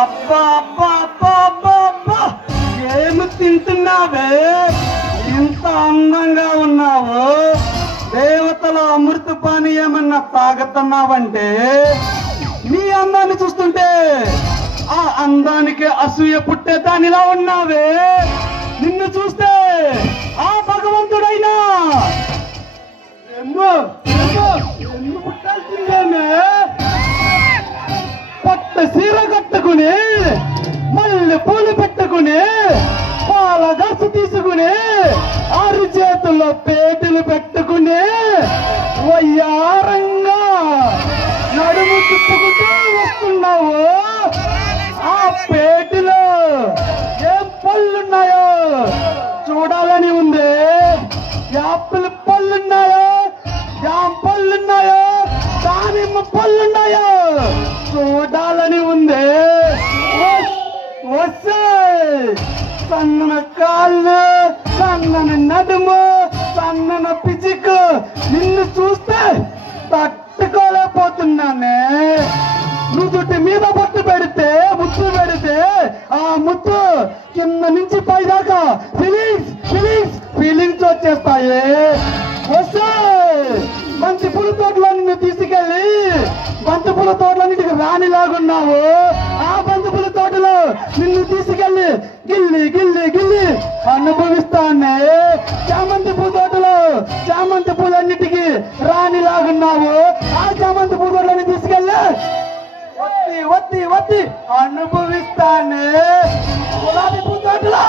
అబ్బా అబ్బా అబ్బా అబ్బా అబ్బా, ఏమి తింటున్నావే? ఇంత అందంగా ఉన్నావు. దేవతల అమృత పాని ఏమన్నా తాగుతున్నావంటే నీ అందాన్ని చూస్తుంటే ఆ అందానికి అసూయ పుట్టే దానిలా ఉన్నావే. నిన్ను చూస్తే ఆ భగవంతుడైనా పుట్టాల్సిందేమే. పట్ట సీర కట్టుకుని మళ్ళీ పూలు పెట్టుకుని పాల గసు తీసుకుని ఆరు చేతుల్లో పేటలు పెట్టుకుని వయ్యారంగా నడుము తిప్పుకుంటూ వస్తున్నావు. ఆ పేటలో ఏం పళ్ళున్నాయో చూడాలని ఉంది. యాపిల్ పళ్ళున్నాయో, జామ పళ్ళున్నాయో, దానిమ్మ పళ్ళున్నాయో చూడాలని ఉంది. వస్తే సన్నన కాళ్ళు, సన్నన నడుము, సన్నన పిచికు నిన్ను చూస్తే తట్టుకోలేకపోతున్నానే. నుదుటి మీద బొట్టు పెడితే, ముత్తు పెడితే ఆ ముత్తు కింద నుంచి పైదాకా ఫీలింగ్స్ ఫీలింగ్స్ ఫీలింగ్స్ వచ్చేస్తాయి. వస్తే బంతి పూల తోటలో నిన్ను తీసుకెళ్ళి బంతి పూల తోటలన్నిటికి రాణిలాగున్నావు. ఆ బంతి పూల తోటలో నిన్ను తీసుకెళ్ళి గిల్లి గిల్లి గిల్లి అనుభవిస్తానే. చామంతి పూల తోటలో చామంతి పూలన్నిటికీ రాణిలాగున్నావు. ఆ చామంతి పూల తోటలని తీసుకెళ్ళి వత్తి వత్తి వత్తి అనుభవిస్తానే. గులాబీ పూల తోటలో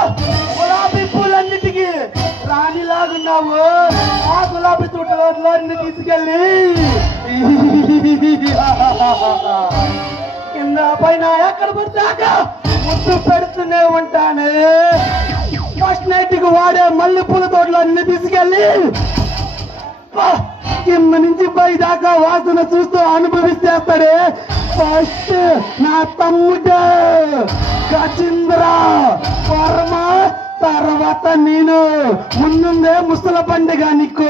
గులాబీ పూలన్నిటికీ రాణిలాగున్నావు. ఆ గులాబీ తోటలో నిన్ను తీసుకెళ్ళి కింద పైన ఎక్కడ పడితే ముద్దు పెడుతూనే ఉంటానే. ఫస్ట్ నైట్ కి వాడే మల్లె పూల తోటలో నిన్ను తీసుకెళ్ళి కింద నుంచి పై దాకా వాసన చూస్తూ అనుభవిస్తేస్తాడే. ఫస్ట్ నా తమ్ముడు గజేంద్ర వర్మ, తర్వాత నేను. ముందుందే ముసల పండుగ నీకు.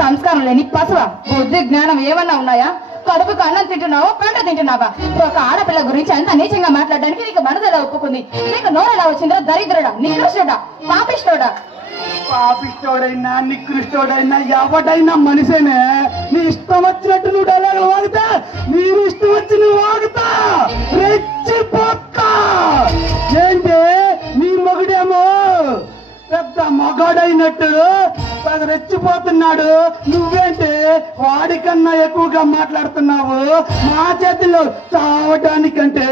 సంస్కారం లేని పశువ, బుద్ధి జ్ఞానం ఏమన్నా ఉన్నాయా? కడుపుకు అన్నం తింటున్నావా, పెంట తింటున్నావా? ఒక ఆడపిల్ల గురించి అంత నీచంగా మాట్లాడడానికి నీకు మనసులా ఒప్పుకుంది. నీకు నోరెలా వచ్చిందో? దరిద్రుడా, నికృష్టుడా, పాపిష్టోడా? పాపిష్టోడైనా నికృష్టోడైనా ఎవడైనా మనిషేనే. నీ ఇష్టం వచ్చినట్టు నువ్వు డైలాగులు వాగుతా, మీరు ఇష్టం వచ్చి నువ్వు వాగుతా రెచ్చిపోతా. ఏంటి నీ మొగుడేమో పెద్ద మగాడైనట్టు రెచ్చిపోతున్నాడు, నువ్వేంటి వాడికన్నా ఎక్కువగా మాట్లాడుతున్నావు. మా చేతిలో చావటానికంటే.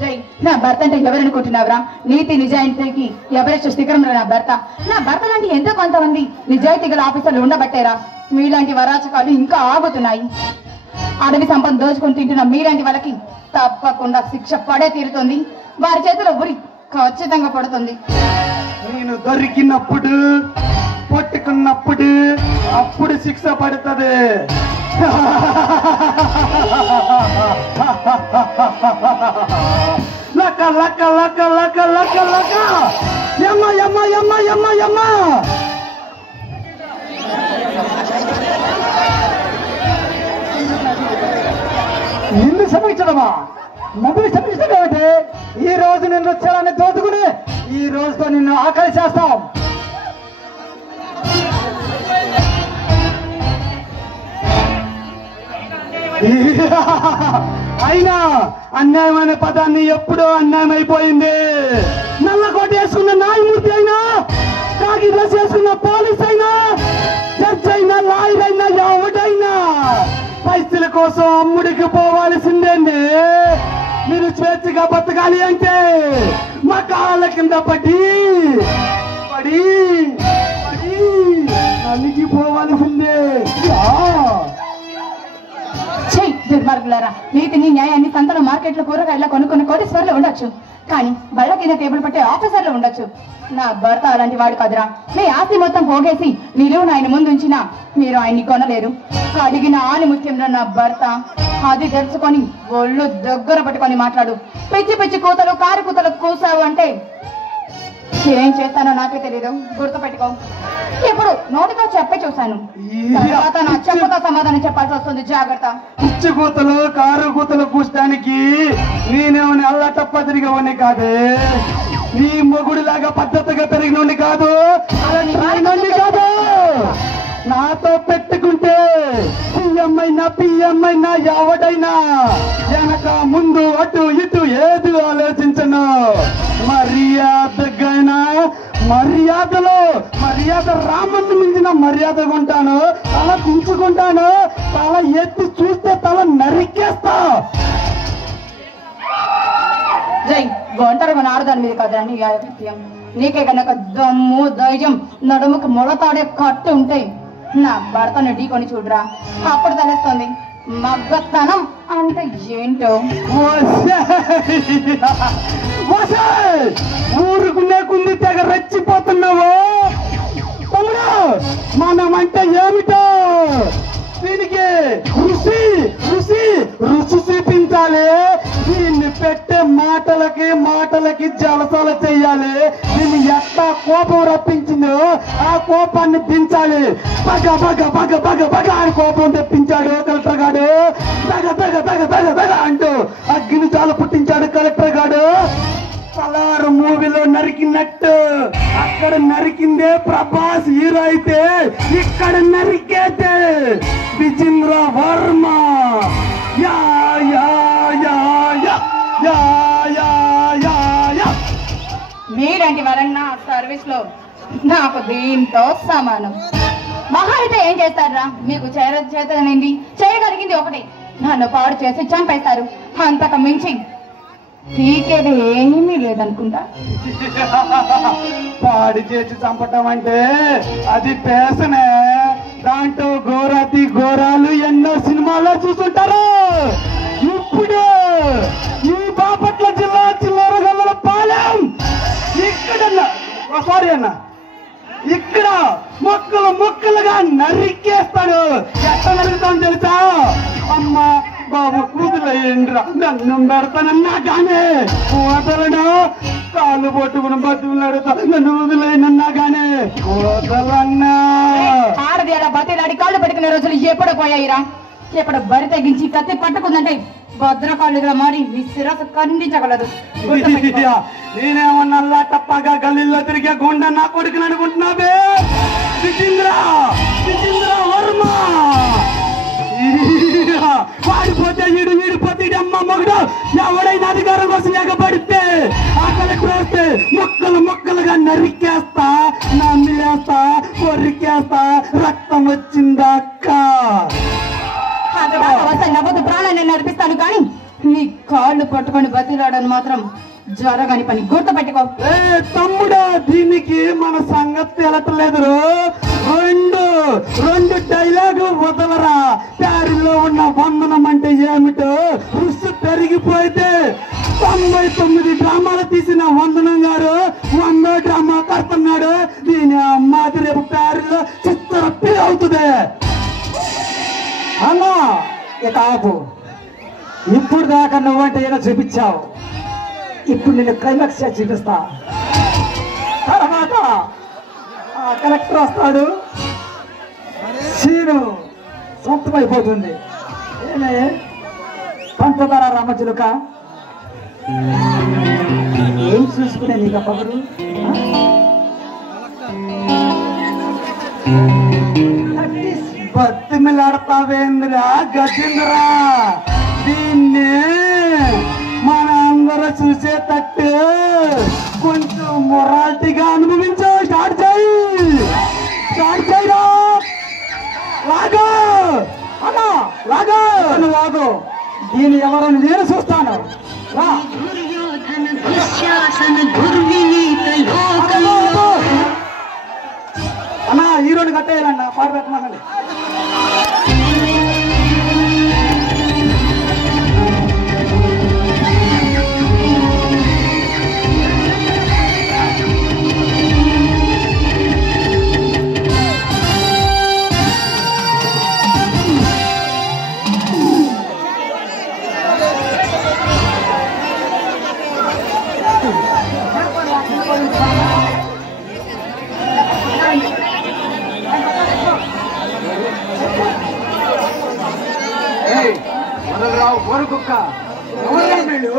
జై, నా భర్త అంటే ఎవరనుకుంటున్నావురా? నీతి నిజాయితీకి ఎవరెస్ట్ శిఖరంలో నా భర్త. నా భర్త లాంటి ఎంతో కొంతమంది నిజాయితీ గల ఆఫీసర్లు ఉండబట్టేరా మీలాంటి వరాచకాలు ఇంకా ఆగుతున్నాయి. అడవి సంపద దోచుకుని తింటున్న మీలాంటి వాళ్ళకి తప్పకుండా శిక్ష పడే తీరుతుంది. వారి చేతిలో ఉరి ఖచ్చితంగా పడుతుంది. నేను దొరికినప్పుడు పట్టుకున్నప్పుడు అప్పుడు శిక్ష పడుతుంది. లక లక లక లక లక లక యమ్మ యమ్మ యమ్మ యమ్మ యమ్మ. నిన్ను క్షమించడమా? నన్ను క్షమించడం ఏమిటి? ఈ రోజు నిన్ను వచ్చాలని దోచుకుని ఈ రోజుతో నిన్ను ఆకలి చేస్తాం. అయినా అన్యాయమైన పదాన్ని ఎప్పుడో అన్యాయమైపోయింది. నల్ల కోట వేసుకున్న న్యాయమూర్తి అయినా, కాకి డ్రెస్ వేసుకున్న పోలీస్ అయినా, జడ్జ్ అయినా, లాయర్ అయినా, ఎవడైనా పైసల కోసం అమ్ముడికి పోవాల్సిందేండి. మీరు స్వేచ్ఛగా బతకాలి అంటే మా కాళ్ళ కింద పడి పడి పడి నలిగిపోవాల్సిందే. దుర్మార్గులారా, నీతిని న్యాయాన్ని సంతలో మార్కెట్లో కూరగాయల కొనుక్కున్న కోటీశ్వర్లు ఉండొచ్చు, కానీ బళ్ళ కింద టేబుల్ పట్టే ఆఫీసర్లు ఉండొచ్చు. నా భర్త అలాంటి వాడు కదరా. మీ ఆస్తి మొత్తం పోగేసి నిలువును ఆయన ముందు ఉంచినా మీరు ఆయన్ని కొనలేరు. అడిగిన ఆని ముత్యంలో నా భర్త. అది తెలుసుకొని ఒళ్ళు దగ్గర పట్టుకొని మాట్లాడు. పిచ్చి పిచ్చి కూతలు కారు కూతలు కూసావు అంటే ఏం చేస్తానో నాకే తెలీదు, గుర్తుపెట్టుకో. ఇప్పుడు నోటితో చెప్పే చూశాను, తర్వాత నా చెప్పుతో సమాధానం చెప్పాల్సి వస్తుంది, జాగ్రత్త. పిచ్చి కూతలు కారు కూతలు కూర్చడానికి నేనేమని అల్లటప్ప తిరిగేవాడిని కాదే. నీ మొగుడిలాగా పద్ధతిగా పెరిగినోడిని కాదు, కాదు. నాతో పెట్టుకుంటే పిఎంఐనా ఎవడైనా వెనక ముందు అటు ఇటు ఏది ఆలోచించను. మర్యాద రామన్ను మించిన మర్యాదగా ఉంటాను. తల దించుకుంటాను, తల ఎత్తి చూస్తే తల నరికేస్తా. జై ఒంటరిగా ఆడదాని మీద కదండి ఆధిపత్యం. నీకే కనుక దమ్ము ధైర్యం నడుముకు మొలతాడే కట్టు ఉంటాయి. నా భర్తను ఢీకొని చూడరా, అప్పుడు తెలుస్తుంది మగ్గతనం అంటే ఏంటో. ఊరుకునే కుంది తెగ రెచ్చిపోతున్నావు తమ్ముడు. మనమంటే ఏమిటో దీనికి రుచి చూపించాలి. దీన్ని పెట్టే మాటలకి జలసాల చెయ్యాలి. దీన్ని ఎట్లా కోపం రప్పించిందో ఆ కోపాన్ని దించాలి. బగ అని కోపం తెప్పించాడు కలెక్టర్ గాడు. బగ అంటూ అగ్ని చాలు పుట్టించాడు కలెక్టర్ గాడు. సలార్ మూవీలో నరికినట్టు అక్కడ నరికిందే ప్రభాస్ హీరో అయితే ఇక్కడ నరికేతే Vijendra Varma. Yeah yeah yeah yeah yeah yeah yeah yeah. మీలాంటి వారన్నా సర్వీస్ లో నాకు దీంతో సమానం. మహా అయితే ఏం చేస్తారా? మీకు చేతనండి చేయగలిగింది ఒకటి, నన్ను పాడు చేసి చంపేస్తారు. అంతకు మించి టీకేది ఏమీ లేదనుకుంటా. పాడి చేసి చంపటం అంటే అది పేసనే. దాంట్లో ఘోరాతి ఘోరాలు ఎన్నో సినిమాల్లో చూస్తుంటారు. ఇప్పుడు ఈ బాపట్ల జిల్లా చిల్లరగల్ల పాలెం ఇక్కడ మొక్కలుగా నరికేస్తాడు. ఎట్లా నరుగుతాను తెలుసా? అమ్మ బాబు కూతురు నన్ను పెడతానన్నా కానీ వదలడు. కాళ్ళు పట్టుకుని బతుకులాడుతా నన్ను వదిలేనన్నా కానీ వదలన్నా. ఆడది అలా బతిలాడి కాళ్ళు పట్టుకునే రోజులు ఎప్పుడు పోయాయిరా? ఎప్పుడు బరి తగ్గించి కత్తి పట్టుకుందంటే భద్రకాళ్ళుగా మారి నీ శిరస్సు ఖండించగలదు. నేనేమన్నా టప్పగా గల్లీలో తిరిగే గుండె నా కొడుకుని అనుకుంటున్నావే? విజేంద్ర వర్మ వాడిపోతే ఈడిపోతే అమ్మ మొగుడు ఎవడైనా అధికారం కోసం ఎగబడితే ఆ కలెక్టర్ వస్తే మొక్కలుగా నరికేస్తా, నమ్మిలేస్తా, కొరికేస్తా. రక్తం వచ్చిందా అక్క? ప్రాణాన్ని నడిపిస్తాను కానీ నీ కాళ్ళు పట్టుకొని బతిలాడని మాత్రం జరగని పని, గుర్తుపెట్టుకో. తమ్ముడు దీనికి మన సంగతి తెలటలేదు. రెండు డైలాగు వదలరా. ప్యారిలో ఉన్న వందనం అంటే ఏమిటో రుసు పెరిగిపోతే 99 డ్రామాలు తీసిన వందనం గారు 100 డ్రామా కడుతున్నాడు. దీని అమ్మాది రేపు ప్యారిలో చిత్ర అవుతుంది. అన్నా ఇక ఆపు. ఇప్పుడు దాకా నువ్వంటే ఏదో చూపించావు, ఇప్పుడు నేను క్లైమాక్స్ చూపిస్తా. తర్వాత ఆ కలెక్టర్ వస్తాడు, సీను సొంతమైపోతుంది. ఏమే పంచదార రామచిలుక, ఏం చూసుకునే నీకు పగరు? బతిమిలాడతావేంద్రా గజేంద్రా? దీన్ని మన అందరూ చూసేటట్టు కొంచెం మొరాలిటీగా అనుభవించు. స్టార్ట్ చేయరా. లాగా అన్నా లాగా లాగు. దీన్ని ఎవరో నేను చూస్తాను. అన్నా హీరోని కట్టేయాలన్నా, పాట పెట్టమని. ఎవరురా ఓరి కుక్క? ఎవరురా వీళ్ళు?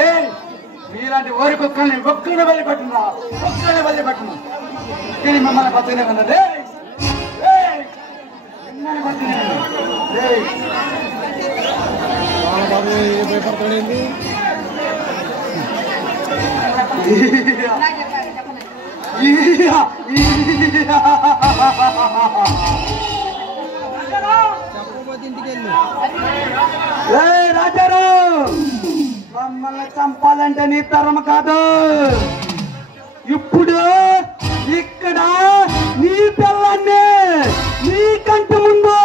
ఏయ్, మీలాంటి ఓరి కుక్కల్ని ఒక్కనే బలి పట్టున్నా, ఒక్కనే బలి పట్టున్నా. దీన్ని మిమ్మల్ని బతుకునే ఉన్నది. మిమ్మల్ని బతుకునే రాజారు, మమ్మల్ని చంపాలంటే నీ తరం కాదు. ఇప్పుడు ఇక్కడ నీ పిల్లల్ని నీ కంటి ముందు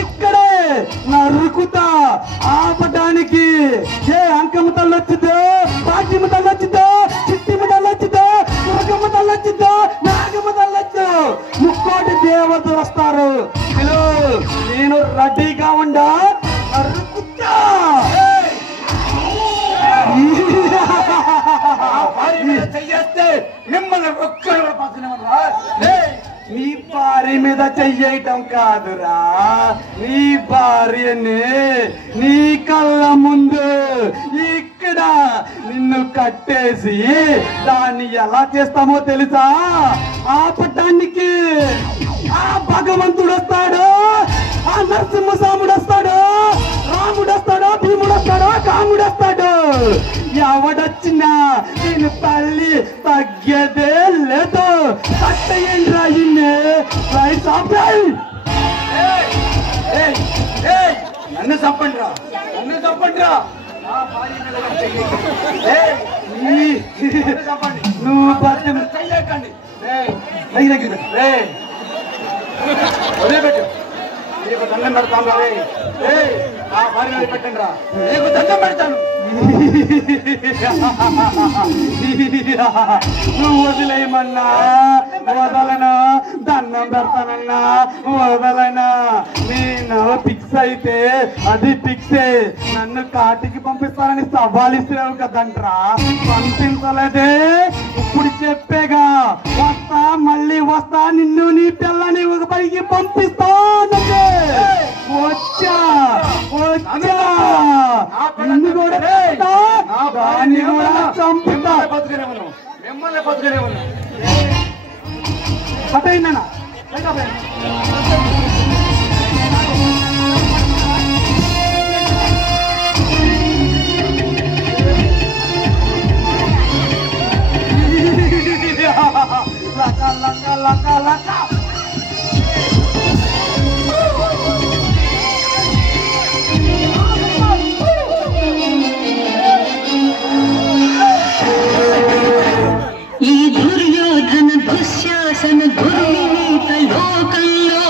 ఇక్కడే నరుకుతా ఆపడానికి. ఏ అంకమ్మ తల్లి వచ్చిందో, పాఠ్యమ్మ తల్లి వచ్చిందో, చిట్టిమ్మ తల్లి వచ్చిందో, దుర్గమ్మ తల్లి వచ్చిందో, నాగమ్మ తల్లి వచ్చిందో, ముక్కోటి దేవతలు వస్తారు. నేను రెడీగా ఉండా, నరుకుతా. చెయ్యేస్తే మిమ్మల్ని ఒక్కరు నీ భార్య మీద చెయ్యటం కాదురా, నీ భార్యని నీ కళ్ళ ముందు ఇక్కడ నిన్ను కట్టేసి దాన్ని ఎలా చేస్తామో తెలుసా? ఆపటానికి ఆ భగవంతుడు వస్తాడు, ఆ నరసింహస్వాముడు వస్తాడు, రాముడు వస్తాడు, భీముడు వస్తాడు, కాముడు వస్తాడు. ఎవడొచ్చినా నేను తల్లి తగ్గేదే లేదు. కట్టేయండి రాయిని, రైట్ ఆపేయ్. నన్ను చంపండి రా, నన్ను చంపండి రా. నువ్వు బతుకు చెయ్యకండి. వదిలిపెట్టు, నీకు దండం పెడతాను రా. ఆ భార్య పెట్టండి రా, నీకు దండం పెడతాను. నువ్వు వదిలేయమన్నా వదలనా, దండం పెడతానన్నా వదలనా. నేను ఫిక్స్ అయితే అది ఫిక్సే. నన్ను కాటికి పంపిస్తానని సవాలిస్తున్నావు కదంట్రా, పంపించలేదే. ఇప్పుడు చెప్పేగా, వస్తా మళ్ళీ వస్తా, నిన్ను నీ పిల్లని ఒక పైకి పంపిస్తానంటే వచ్చా వచ్చా. నిన్ను కూడా దాన్ని కూడా చంపుతా. మిమ్మల్ని బతుకునే ఉన్నా అటైనా లక లక లక లక. ఈ దుర్యోధన దుశ్శాసన దుర్వినీత లోకంలో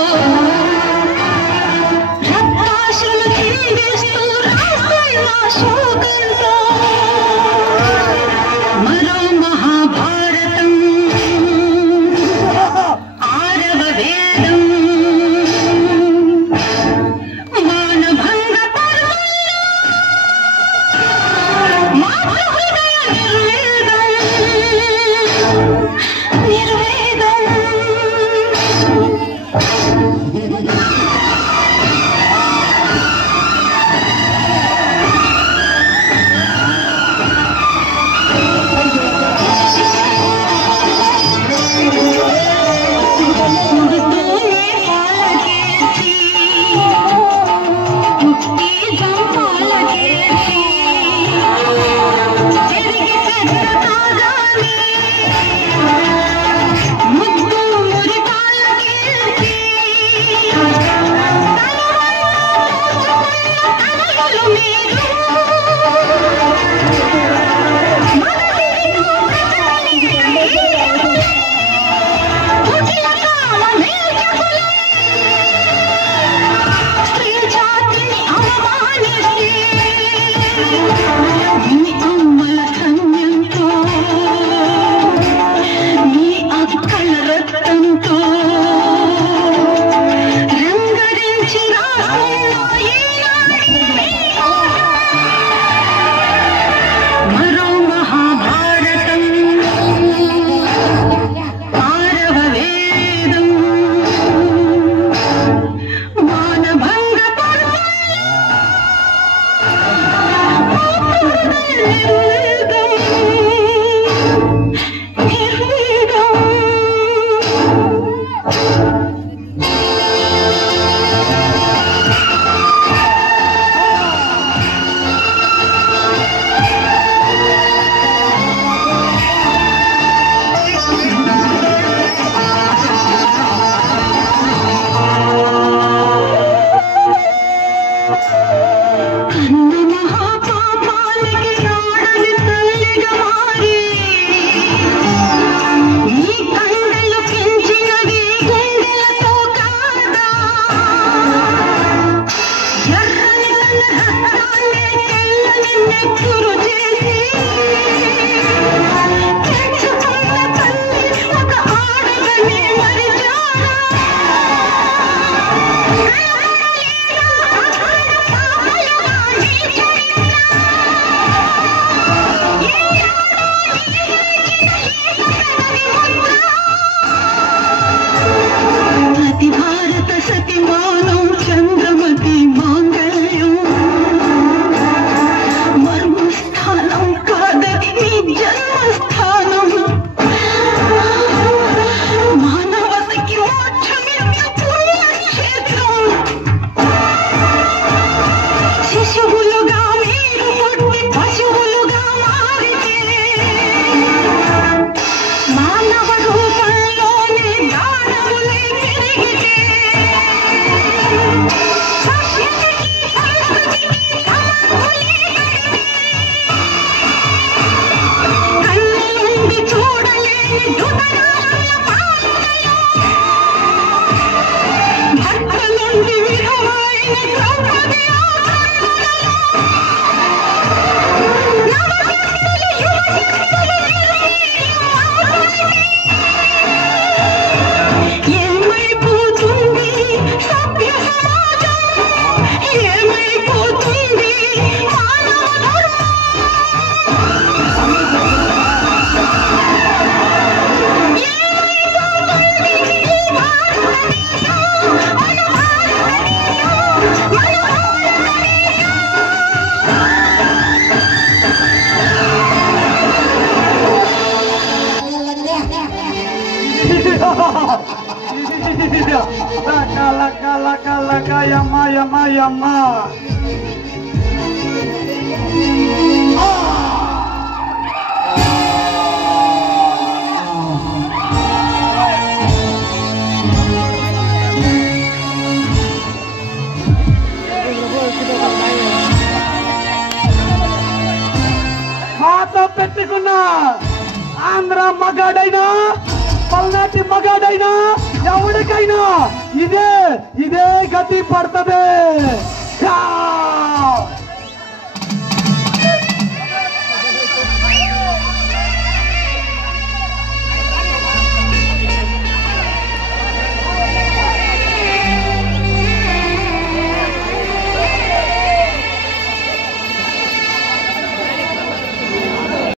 Laka yama. మాతో పెట్టుకున్నా ఆంధ్ర మగాడైనా పల్నాటి మగాడైనా ఎవరికైనా ఇదే గతి పడుతుంది.